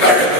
ஏறுது